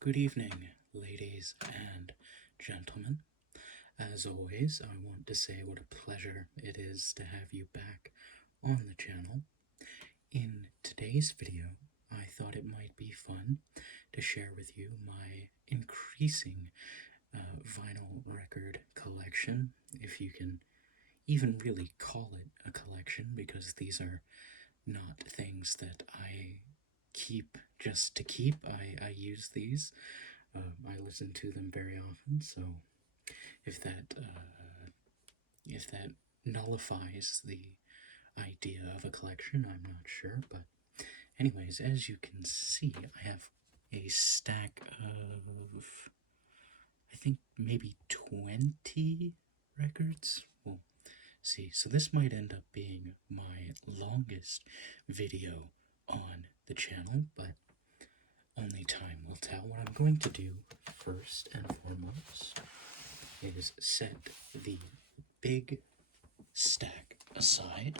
Good evening, ladies and gentlemen. As always, I want to say what a pleasure it is to have you back on the channel. In today's video, I thought it might be fun to share with you my increasing vinyl record collection, if you can even really call it a collection, because these are not things that I keep just to keep. I use these. I listen to them very often, so if that nullifies the idea of a collection, I'm not sure. But anyways, as you can see, I have a stack of, I think, maybe 20 records. Well, see, so this might end up being my longest video on the channel, but only time will tell. What I'm going to do first and foremost is set the big stack aside,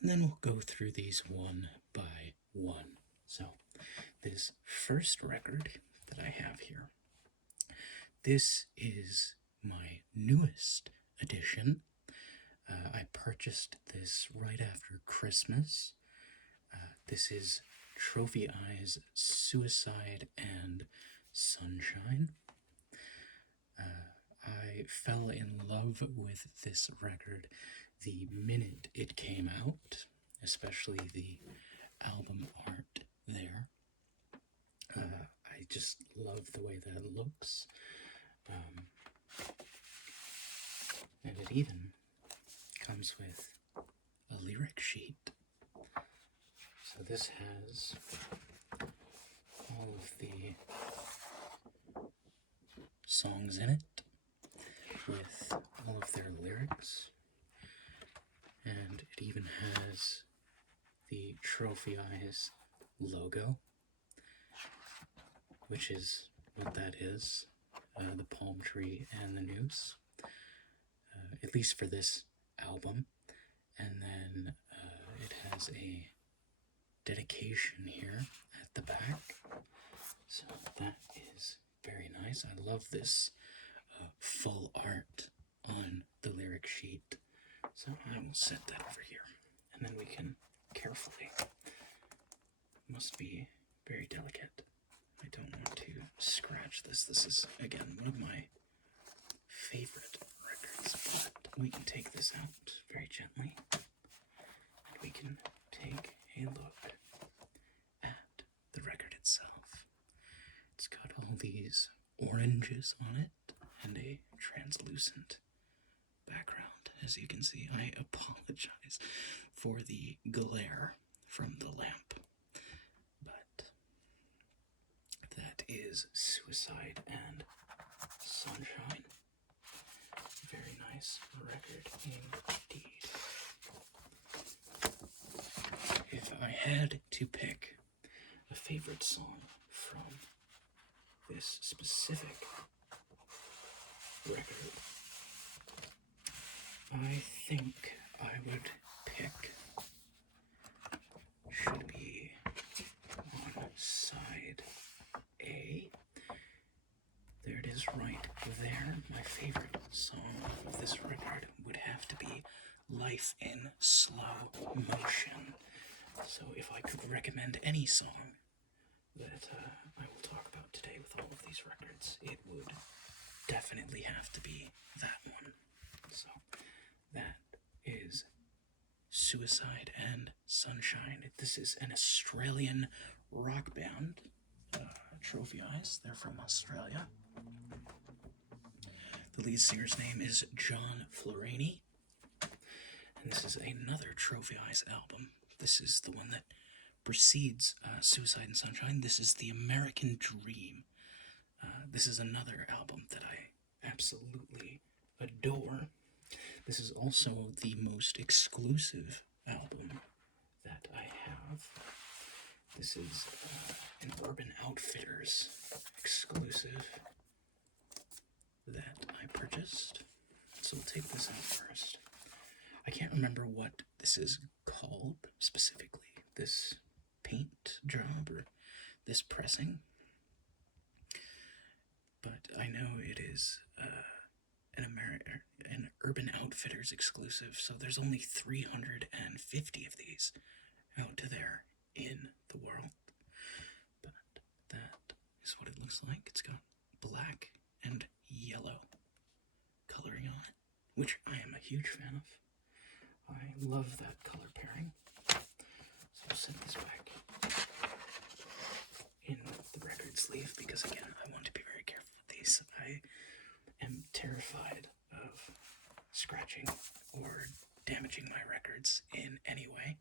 and then we'll go through these one by one. So, this first record that I have here, this is my newest edition. I purchased this right after Christmas. This is Trophy Eyes Suicide and Sunshine. I fell in love with this record the minute it came out, especially the album art there. I just love the way that looks. And it even comes with a lyric sheet. So this has all of the songs in it with all of their lyrics, and it even has the Trophy Eyes logo, which is what that is, the palm tree and the noose, at least for this album. And then it has a dedication here at the back, so that is very nice. I love this full art on the lyric sheet, so I will set that over here, and then we can carefully, must be very delicate, I don't want to scratch this. This is, again, one of my favorite records, but we can take this out very gently, and we can take a look at the record itself. It's got all these oranges on it and a translucent background. As you can see, I apologize for the glare from the lamp, but that is Suicide and Sunshine. Very nice record indeed. If I had to pick a favorite song from this specific record, I think I would pick, should be on side A. There it is right there. My favorite song of this record would have to be Life in Slow Motion. So if I could recommend any song that I will talk about today with all of these records, it would definitely have to be that one. So that is Suicide and Sunshine. This is an Australian rock band, Trophy Eyes. They're from Australia. The lead singer's name is John Florini, and this is another Trophy Eyes album. This is the one that precedes Suicide and Sunshine. This is The American Dream. This is another album that I absolutely adore. This is also the most exclusive album that I have. This is an Urban Outfitters exclusive that I purchased. So we'll take this out first. I can't remember what this is called specifically, this paint job or this pressing. but I know it is an Urban Outfitters exclusive, so there's only 350 of these out there in the world. But that is what it looks like. It's got black and yellow coloring on it, which I am a huge fan of. I love that color pairing. So I'll set this back in the record sleeve because, again, I want to be very careful with these. I am terrified of scratching or damaging my records in any way.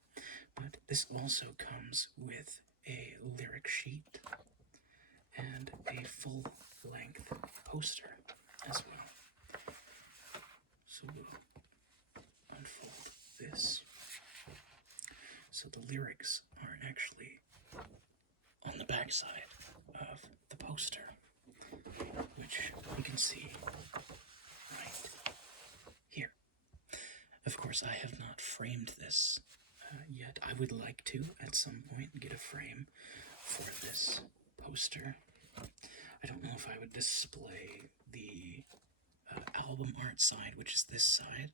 But this also comes with a lyric sheet and a full-length poster as well. So we'll unfold this. So the lyrics are actually on the back side of the poster, which you can see right here. Of course, I have not framed this yet. I would like to, at some point, get a frame for this poster. I don't know if I would display the album art side, which is this side,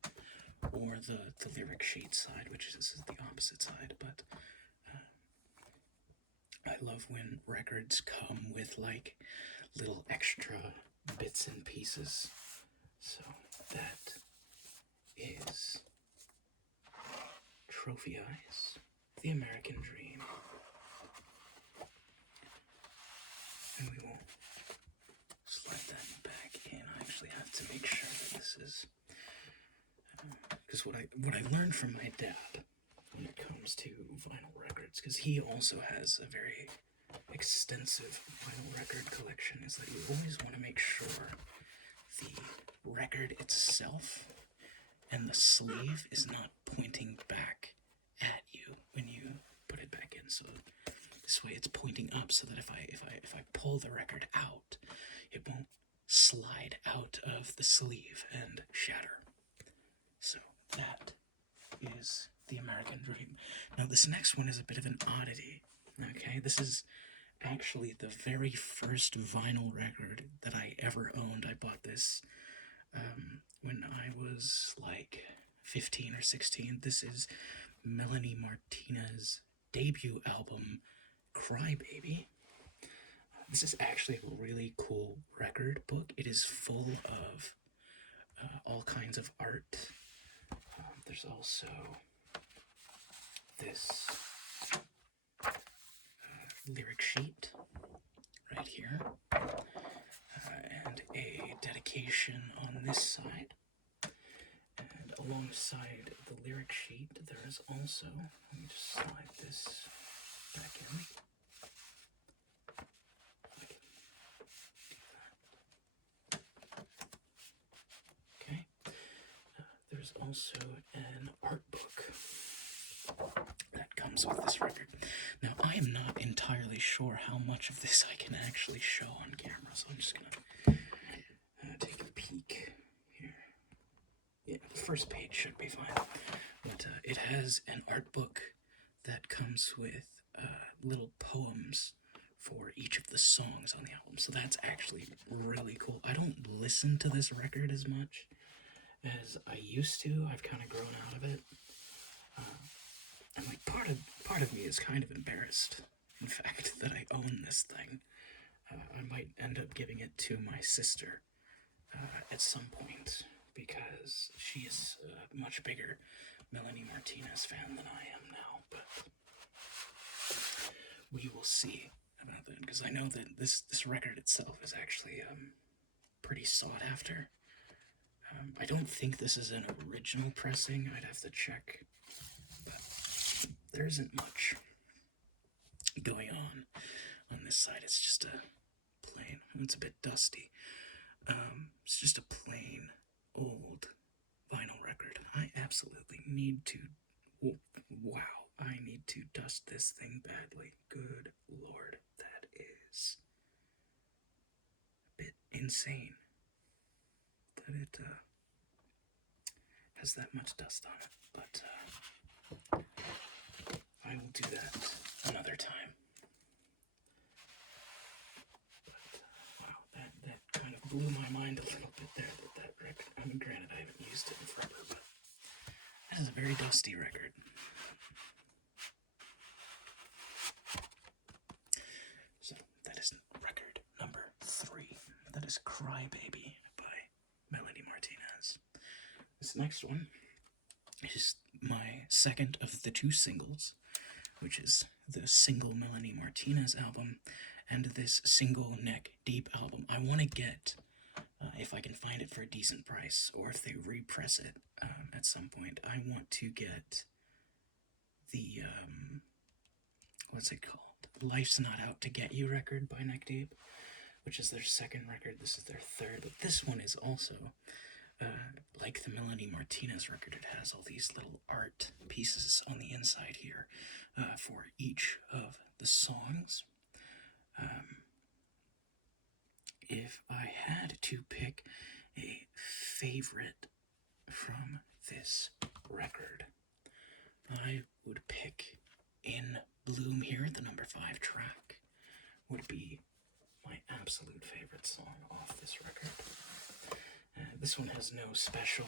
or the lyric sheet side, which is the opposite side, but I love when records come with like little extra bits and pieces. So that is Trophy Eyes, The American Dream. And we will slide that back in. I actually have to make sure that this is, because what I learned from my dad when it comes to vinyl records, because he also has a very extensive vinyl record collection, is that you always want to make sure the record itself and the sleeve is not pointing back at you when you put it back in. So this way it's pointing up, so that if I pull the record out, it won't slide out of the sleeve and shatter. So that is The American Dream. Now this next one is a bit of an oddity. Okay, this is actually the very first vinyl record that I ever owned. I bought this when I was like 15 or 16. This is Melanie Martinez's debut album, Crybaby. This is actually a really cool record book. It is full of all kinds of art. There's also this lyric sheet right here, and a dedication on this side. And alongside the lyric sheet, there is also, let me just slide this back in. Okay. There's also an art book that comes with this record. Now, I am not entirely sure how much of this I can actually show on camera, so I'm just gonna take a peek here. Yeah, the first page should be fine. But it has an art book that comes with little poems for each of the songs on the album. So that's actually really cool. I don't listen to this record as much as I used to. I've kind of grown out of it. And like part of me is kind of embarrassed, in fact, that I own this thing. I might end up giving it to my sister at some point, because she is a much bigger Melanie Martinez fan than I am now, but we will see about that, because I know that this record itself is actually pretty sought after. I don't think this is an original pressing. I'd have to check, but there isn't much going on this side. It's just a plain, it's a bit dusty. It's just a plain old vinyl record. I absolutely need to, wow, I need to dust this thing badly. Good Lord, that is a bit insane that it has that much dust on it, but I will do that another time. But wow, that blew my mind a little bit there that record. I mean, granted, I haven't used it in forever, but this is a very dusty record. So that is record number 3. That is Cry Baby by Melanie Martinez. This next one is my second of the 2 singles, which is the single Melanie Martinez album and this single Neck Deep album. I want to get, if I can find it for a decent price, or if they repress it at some point, I want to get the, what's it called? Life's Not Out to Get You record by Neck Deep, which is their second record. This is their third, but this one is also, like the Melanie Martinez record, it has all these little art pieces on the inside here for each of the songs. If I had to pick a favorite from this record, I would pick In Bloom here, the number 5 track, would be my absolute favorite song off this record. This one has no special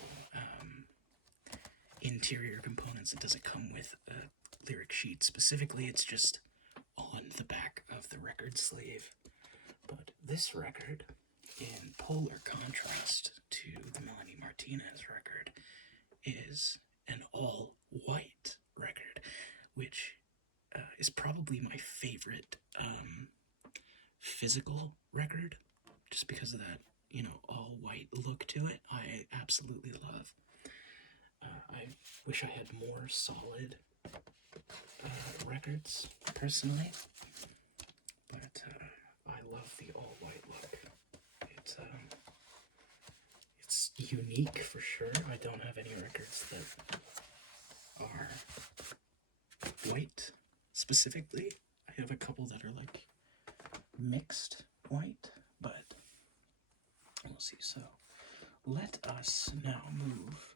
interior components. It doesn't come with a lyric sheet specifically, it's just on the back of the record sleeve. But this record, in polar contrast to the Melanie Martinez record, is an all-white record, which is probably my favorite physical record, just because of that, all-white look to it. I absolutely love. I wish I had more solid records, personally, but I love the all-white look. It's unique for sure. I don't have any records that are white specifically. I have a couple that are like mixed white, but we'll see. So let us now move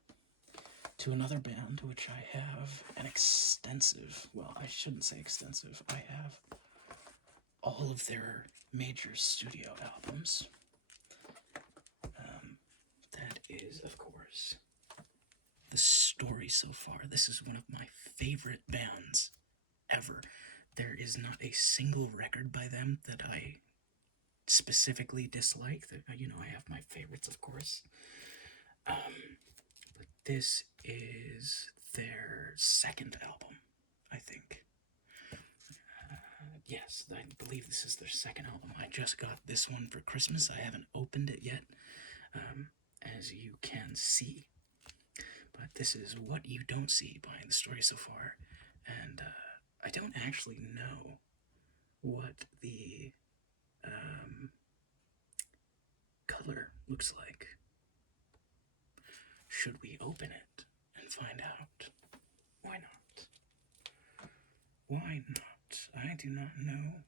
to another band, which I have an extensive, well, I shouldn't say extensive, I have all of their major studio albums. That is, of course, The Story So Far. This is one of my favorite bands ever. There is not a single record by them that I specifically dislike. That, I have my favorites, of course. But this is their second album, I think. Yes, I believe this is their second album. I just got this one for Christmas. I haven't opened it yet, as you can see. But this is What You Don't See by The Story So Far. And I don't actually know what the color looks like. Should we open it and find out? Why not? Why not? I do not know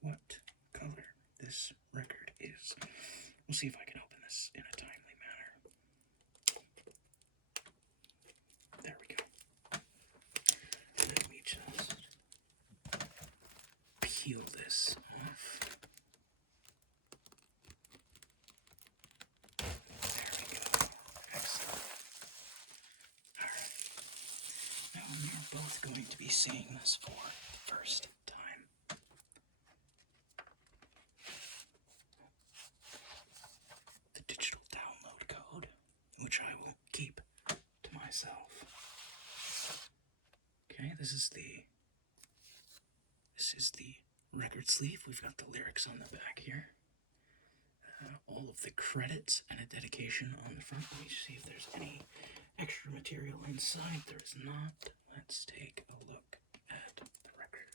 what color this record is. We'll see if I can open this in a timely manner. There we go. Let me just peel this off. There we go. Excellent. Alright. Now we are both going to be seeing this for the first time. The digital download code, which I will keep to myself. Okay, this is the record sleeve. We've got the lyrics on the back here. All of the credits and a dedication on the front. Let me see if there's any extra material inside. There is not. Let's take a look at the record.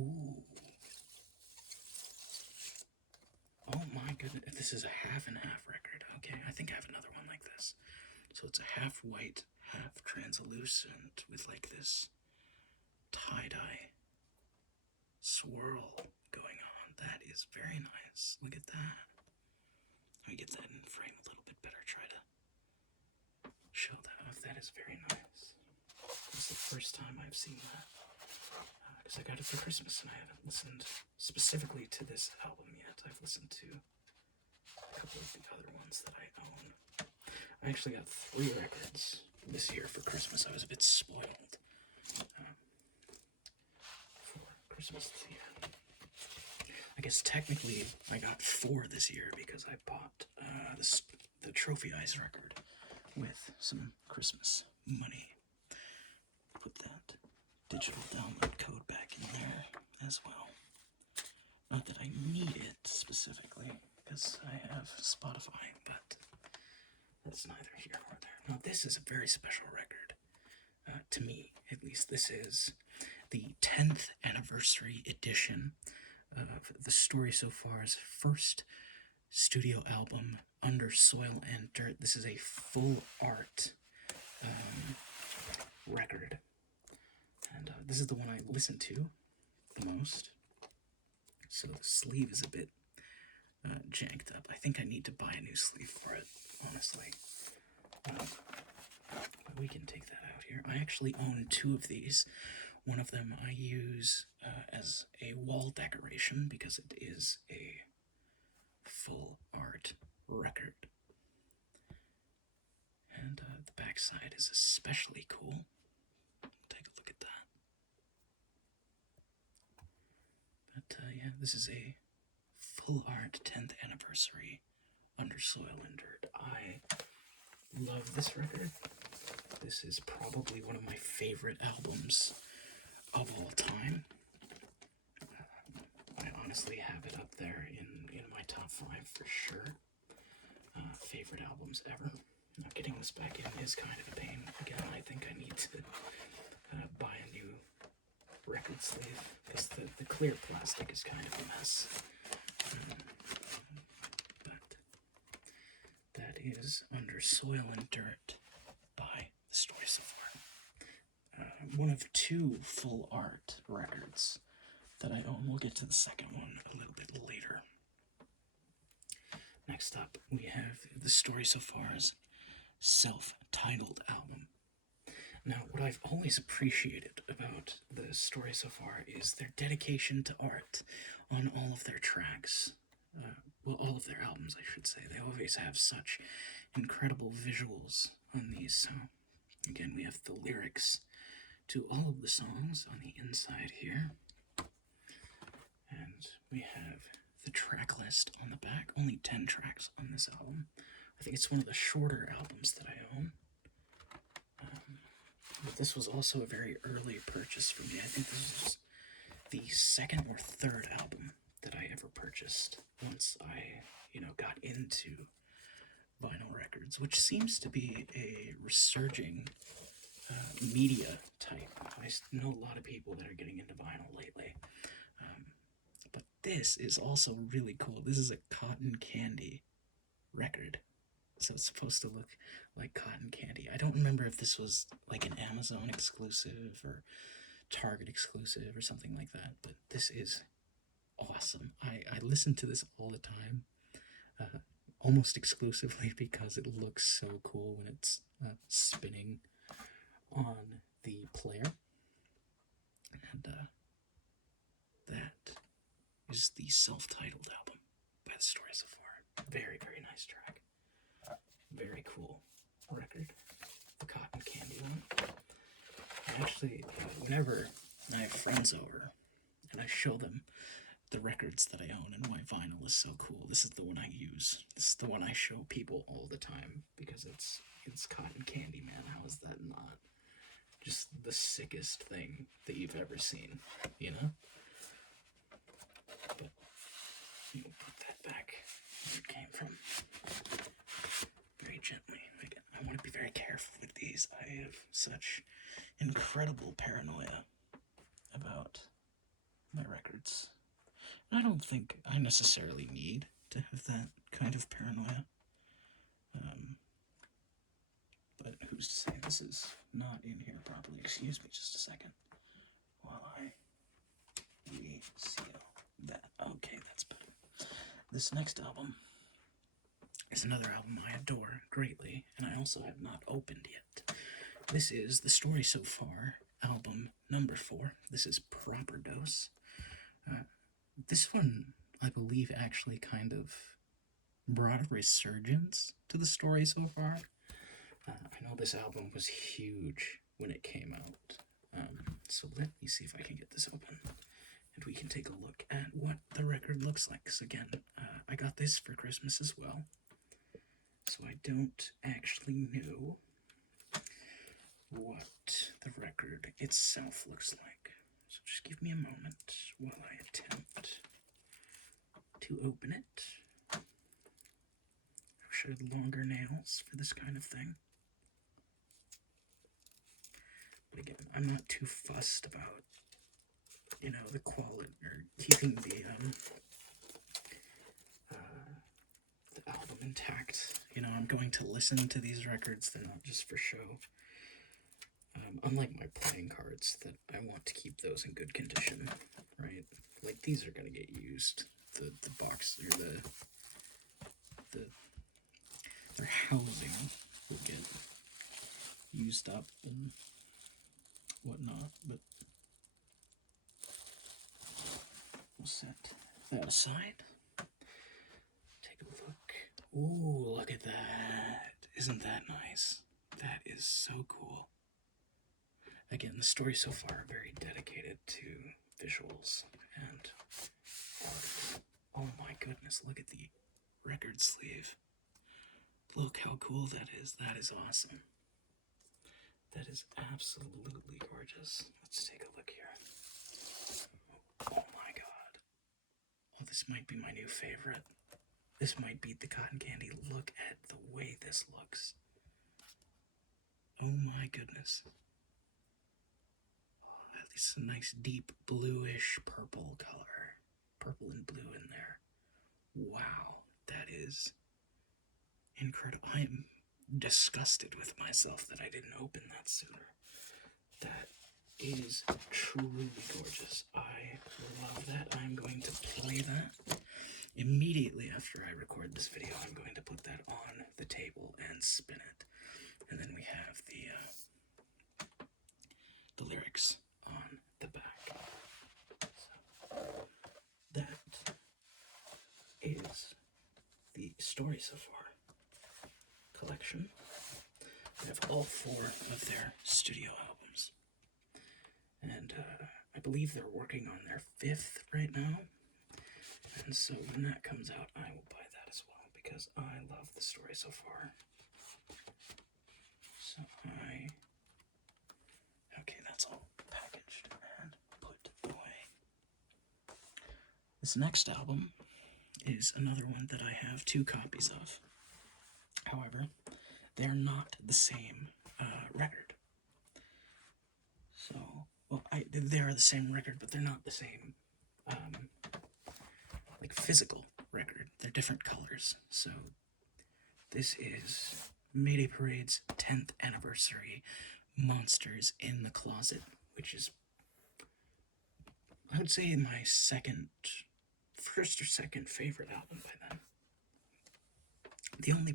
Ooh. Oh my goodness. This is a half and half record. Okay, I think I have another one like this. So it's a half white, half translucent with like this tie-dye swirl going on. That is very nice. Look at that. Let me get that in frame a little bit better. Try to show that off. That is very nice. It's the first time I've seen that. Because I got it for Christmas and I haven't listened specifically to this album yet. I've listened to a couple of the other ones that I own. I actually got 3 records this year for Christmas. I was a bit spoiled for Christmas this year. I guess technically I got 4 this year because I bought the Trophy Eyes record with some Christmas money. Put that digital download code back in there as well. Not that I need it specifically, because I have Spotify, but that's neither here nor there. Now, this is a very special record. To me, at least. This is the 10th anniversary edition of The Story So Far's first studio album, Under Soil and Dirt. This is a full art record. And this is the one I listen to the most. So the sleeve is a bit janked up. I think I need to buy a new sleeve for it, honestly. But we can take that out here. I actually own 2 of these. One of them I use as a wall decoration because it is a full art record. And the back side is especially cool. Take a look at that. But yeah, this is a full art 10th anniversary Under Soil and Dirt. I love this record. This is probably one of my favorite albums of all time. I honestly have it up there in my top 5 for sure. Favorite albums ever. Now, getting this back in is kind of a pain. Again, I think I need to buy a new record sleeve because the clear plastic is kind of a mess. But that is Under Soil and Dirt by The Story So Far. One of 2 full art records that I own. We'll get to the second one a little bit later. Next up, we have The Story So Far's self-titled album. Now, what I've always appreciated about The Story So Far is their dedication to art on all of their tracks. Well, all of their albums, I should say. They always have such incredible visuals on these. So, again, we have the lyrics to all of the songs on the inside here. And we have the track list on the back. Only 10 tracks on this album. I think it's one of the shorter albums that I own. But this was also a very early purchase for me. I think this was the 2nd or 3rd album that I ever purchased once I, got into vinyl records, which seems to be a resurging media type. I know a lot of people that are getting into vinyl lately. But this is also really cool. This is a cotton candy record. So it's supposed to look like cotton candy. I don't remember if this was like an Amazon exclusive or Target exclusive or something like that, but this is awesome. I listen to this all the time, almost exclusively because it looks so cool when it's spinning on the player. And that is the self-titled album by The Story So Far. Very, very nice track. Very cool record. The cotton candy one. Actually, whenever I have friends over and I show them the records that I own and why vinyl is so cool, this is the one I use. This is the one I show people all the time because it's cotton candy, man. How is that not just the sickest thing that you've ever seen, you know? But we'll put that back where it came from. Very gently. Again, I want to be very careful with these. I have such incredible paranoia about my records. And I don't think I necessarily need to have that kind of paranoia. But who's to say this is not in here properly? Excuse me just a second while I reseal that. Okay, that's better. This next album is another album I adore greatly, and I also have not opened yet. This is The Story So Far, album number 4. This is Proper Dose. This one, I believe, actually kind of brought a resurgence to the story so far. I know this album was huge when it came out. So let me see if I can get this open and we can take a look at what the record looks like. Because again, I got this for Christmas as well. So I don't actually know what the record itself looks like. So just give me a moment while I attempt to open it. I'm sure longer nails for this kind of thing. But again, I'm not too fussed about, the quality or keeping the album intact. I'm going to listen to these records, they're not just for show. Unlike my playing cards, that I want to keep those in good condition, right? Like, these are going to get used. The box, or their housing will get used up and whatnot, but we'll set that aside. Take a look. Ooh, look at that. Isn't that nice? That is so cool. Again, the story so far very dedicated to visuals and art. Oh my goodness, look at the record sleeve. Look how cool that is. That is awesome. That is absolutely gorgeous. Let's take a look here. Oh my god. Oh, this might be my new favorite. This might beat the cotton candy. Look at the way this looks. Oh my goodness. Oh, at least a nice deep bluish purple color. Purple and blue in there. Wow, that is incredible. I am disgusted with myself that I didn't open that sooner. That is truly gorgeous. I love that. I'm going to play that immediately after I record this video. I'm going to put that on the table and spin it. And then we have the lyrics on the back. So that is the Story So Far collection. We have all 4 of their studio albums. And I believe they're working on their 5th right now. And so when that comes out, I will buy that as well, because I love the Story So Far. So okay, that's all packaged and put away. This next album is another one that I have 2 copies of. However, they're not the same record. So, well, they are the same record, but they're not the same, like, physical record. They're different colors. So, this is Mayday Parade's 10th anniversary Monsters in the Closet, which is, I would say, my first or second favorite album by them. The only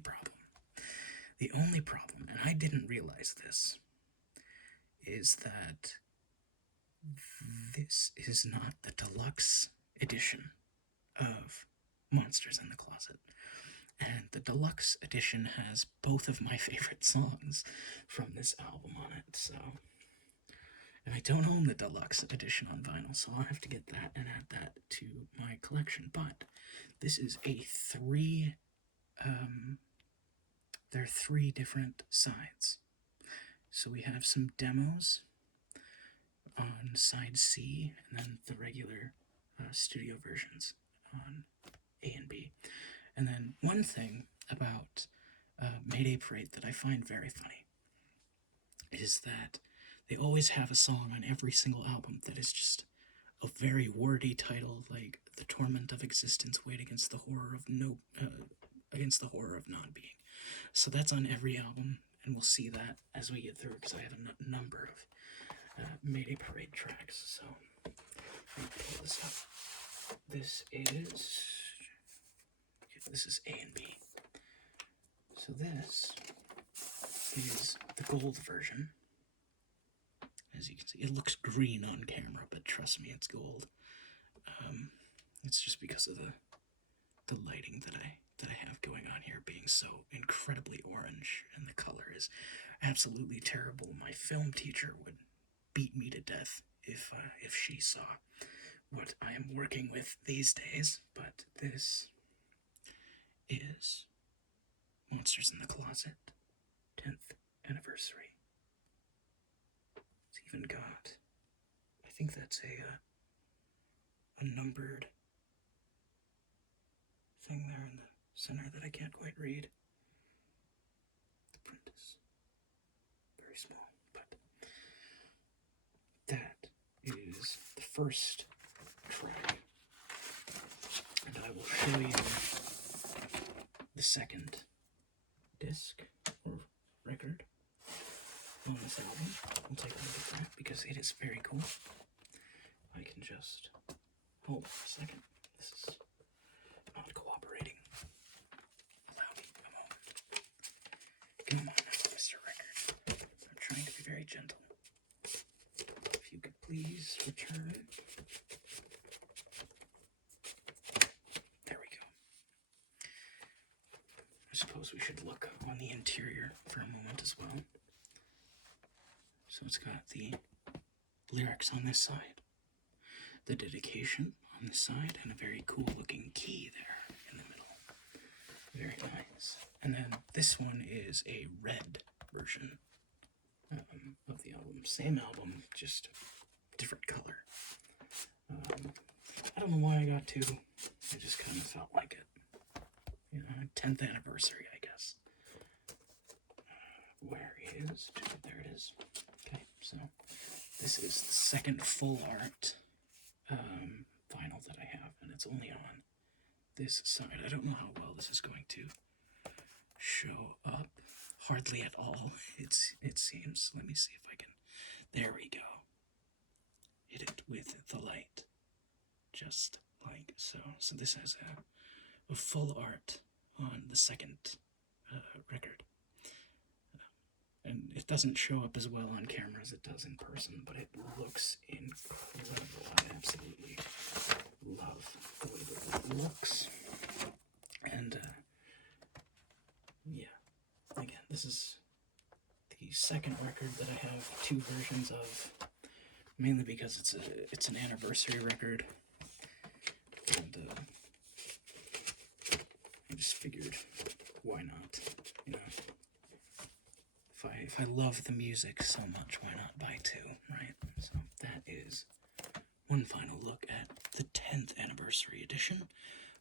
problem, and I didn't realize this, is that this is not the deluxe edition of Monsters in the Closet. And the deluxe edition has both of my favorite songs from this album on it, so... And I don't own the deluxe edition on vinyl, so I'll have to get that and add that to my collection. But this is a 3... there are 3 different sides. So we have some demos on side C, and then the regular studio versions on A and B. And then one thing about Mayday Parade that I find very funny is that they always have a song on every single album that is just a very wordy title, like "The Torment of Existence, Wait against the horror of non-being." So that's on every album, and we'll see that as we get through, because I have a number of Mayday Parade tracks. So let me pull this up. This is A and B. So this is the gold version. As you can see, it looks green on camera, but trust me, it's gold. It's just because of the lighting that I have on here being so incredibly orange, and the color is absolutely terrible. My film teacher would beat me to death if she saw what I am working with these days. But this is Monsters in the Closet 10th anniversary. It's even got, I think that's a numbered thing there in the center that I can't quite read. The print is very small, but that is the first track, and I will show you the second disc or record on this album. We'll take a look at that because it is very cool. I can just hold for a second. This is not cooperating. Allow me a moment. Come on now, Mr. Record. I'm trying to be very gentle. If you could please return. There we go. I suppose we should look on the interior for a moment as well. So it's got the lyrics on this side, the dedication on this side, and a very cool looking key there in the middle. Very nice. And then this one is a red version of the album. Same album, just different color. I don't know why I got two. I just kind of felt like it. 10th anniversary, I guess. Where is? There it is. Okay, so this is the second full art vinyl that I have, and it's only on this side. I don't know how well this is going to show up. Hardly at all, it seems. Let me see if I can. There we go. Hit it with the light, just like so. So this has a full art on the second record. And it doesn't show up as well on camera as it does in person, but it looks incredible. I absolutely love the way that it looks. And, yeah. Again, this is the second record that I have two versions of, mainly because it's an anniversary record. And, I just figured, why not, If I love the music so much, why not buy two, right? So that is one final look at the 10th anniversary edition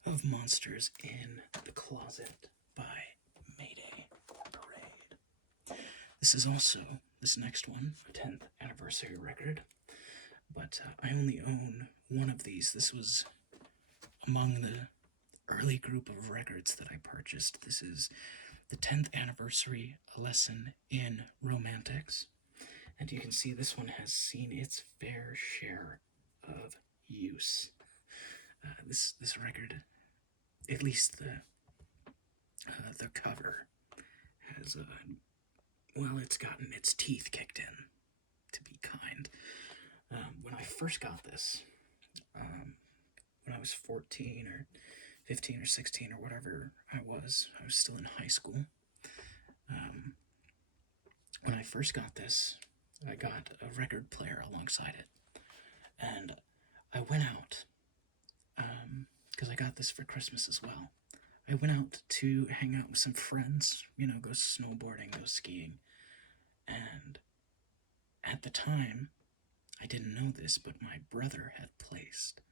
of Monsters in the Closet by Mayday Parade. This is also, this next one, a 10th anniversary record, but I only own one of these. This was among the early group of records that I purchased. This is the 10th anniversary, A Lesson in Romantics. And you can see this one has seen its fair share of use. This record, at least the cover, has, it's gotten its teeth kicked in, to be kind. When I first got this, when I was 14 or 15 or 16 or whatever I was still in high school. When I first got this, I got a record player alongside it. And I went out, because I got this for Christmas as well. I went out to hang out with some friends, go snowboarding, go skiing. And at the time, I didn't know this, but my brother had placed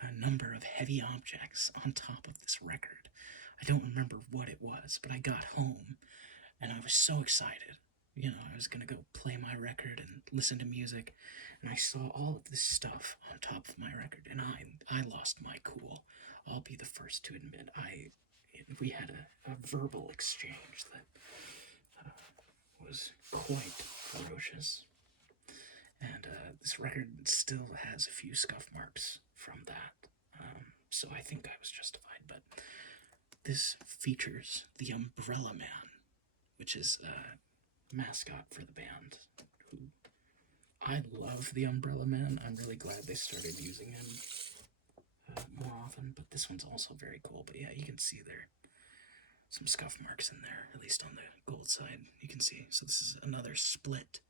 a number of heavy objects on top of this record. I don't remember what it was, but I got home and I was so excited. I was going to go play my record and listen to music, and I saw all of this stuff on top of my record, and I lost my cool. I'll be the first to admit we had a verbal exchange that was quite ferocious. And this record still has a few scuff marks from that, so I think I was justified. But this features the Umbrella Man, which is a mascot for the band. I love the Umbrella Man. I'm really glad they started using him more often, but this one's also very cool. But yeah, you can see there some scuff marks in there, at least on the gold side, you can see. So this is another split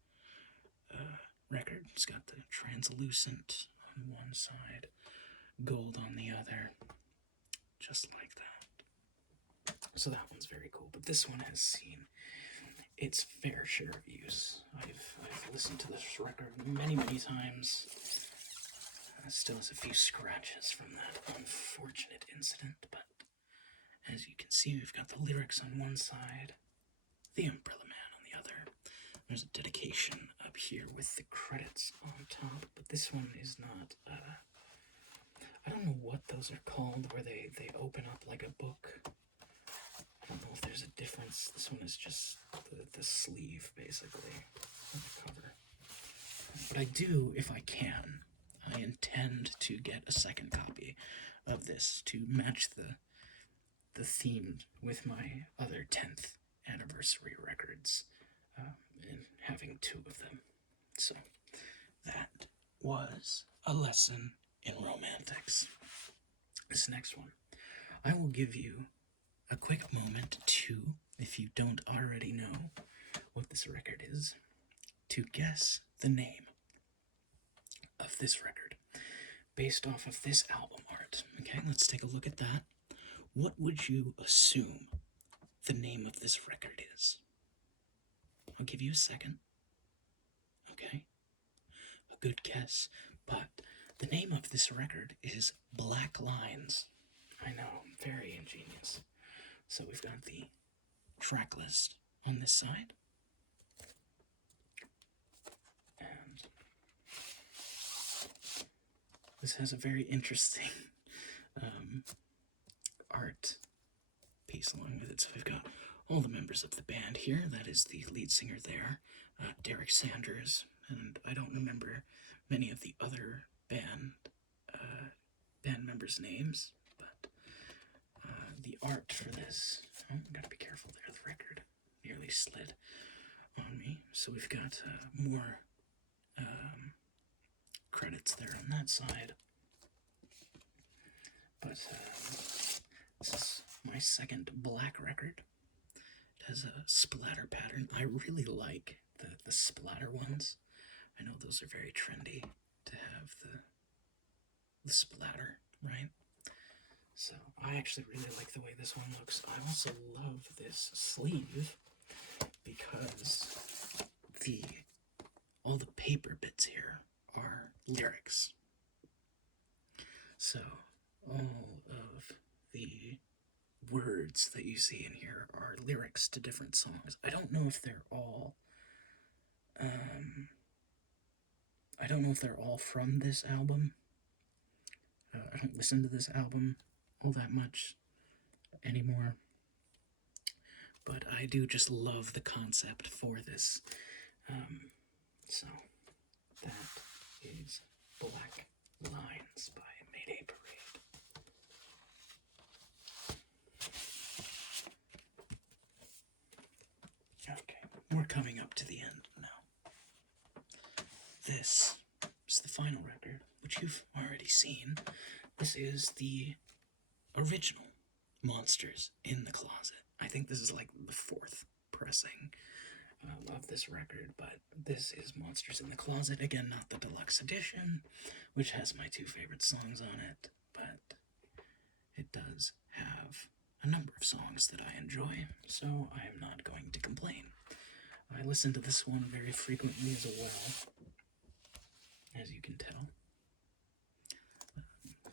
record. It's got the translucent on one side, gold on the other, just like that. So that one's very cool, but this one has seen its fair share of use. I've listened to this record many, many times. It still has a few scratches from that unfortunate incident, but as you can see, we've got the lyrics on one side, the Umbrella Man on the other. There's a dedication up here with the credits on top, but this one is not, I don't know what those are called, where they open up like a book. I don't know if there's a difference. This one is just the sleeve, basically, on the cover. But I do, if I can, I intend to get a second copy of this to match the theme with my other 10th anniversary records, and having 2 of them. So that was a lesson in romantics. This next one, I will give you a quick moment to, if you don't already know what this record is, to guess the name of this record based off of this album art. Okay, let's take a look at that. What would you assume the name of this record is? I'll give you a second. Okay, a good guess, but the name of this record is Black Lines. I know, very ingenious. So we've got the track list on this side, and this has a very interesting art piece along with it. So we've got all the members of the band here. That is the lead singer there, Derek Sanders, and I don't remember many of the other band members' names, but the art for this, gotta be careful there, the record nearly slid on me. So we've got more credits there on that side, but this is my second black record. It has a splatter pattern. I really like the splatter ones. I know those are very trendy to have the splatter, right? So I actually really like the way this one looks. I also love this sleeve because all the paper bits here are lyrics. So all of the words that you see in here are lyrics to different songs. I don't know if they're all from this album. I don't listen to this album all that much anymore, but I do just love the concept for this. So that is Black Lines by Mayday Parade. Okay, we're coming up to the end now. This is the final record, which you've already seen. This is the original Monsters in the Closet. I think this is like the 4th pressing of this record, but this is Monsters in the Closet. Again, not the deluxe edition, which has my 2 favorite songs on it, but it does have a number of songs that I enjoy, so I am not going to complain. I listen to this one very frequently as well, as you can tell,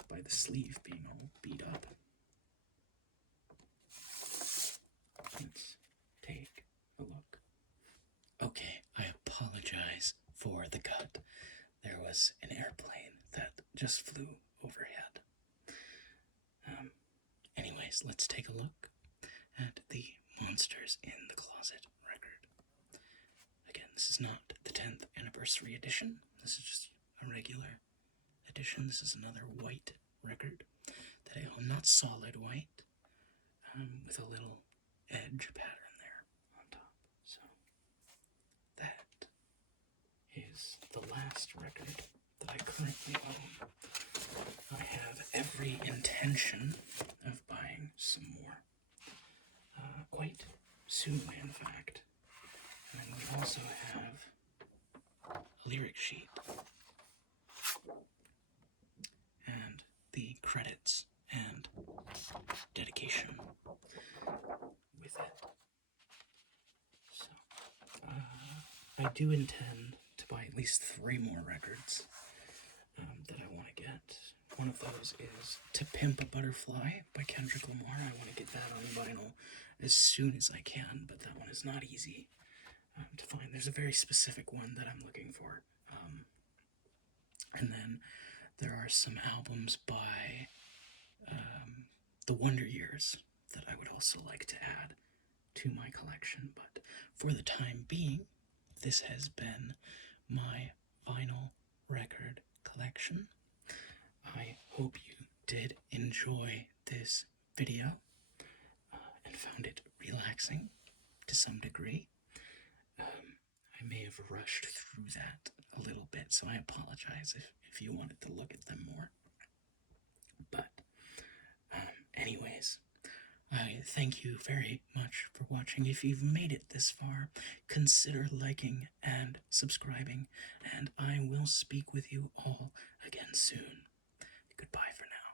by the sleeve being all beat up. Let's take a look. Okay, I apologize for the cut. There was an airplane that just flew overhead. Anyways, let's take a look at the Monsters in the Closet record. Again, this is not the 10th anniversary edition. This is just a regular edition. This is another white record that I own, not solid white, with a little edge pattern there on top. So that is the last record that I currently own. I have every intention of buying some more. soon, in fact. And then we also have a lyric sheet and the credits and dedication with it. So, I do intend to buy at least 3 more records that I want to get. One of those is To Pimp a Butterfly by Kendrick Lamar. I want to get that on vinyl as soon as I can, but that one is not easy to find. There's a very specific one that I'm looking for. And then there are some albums by the Wonder Years that I would also like to add to my collection. But for the time being, this has been my vinyl record collection. I hope you did enjoy this video and found it relaxing to some degree. I may have rushed through that a little bit, so I apologize if you wanted to look at them more. But anyways, I thank you very much for watching. If you've made it this far, consider liking and subscribing, and I will speak with you all again soon. Goodbye for now.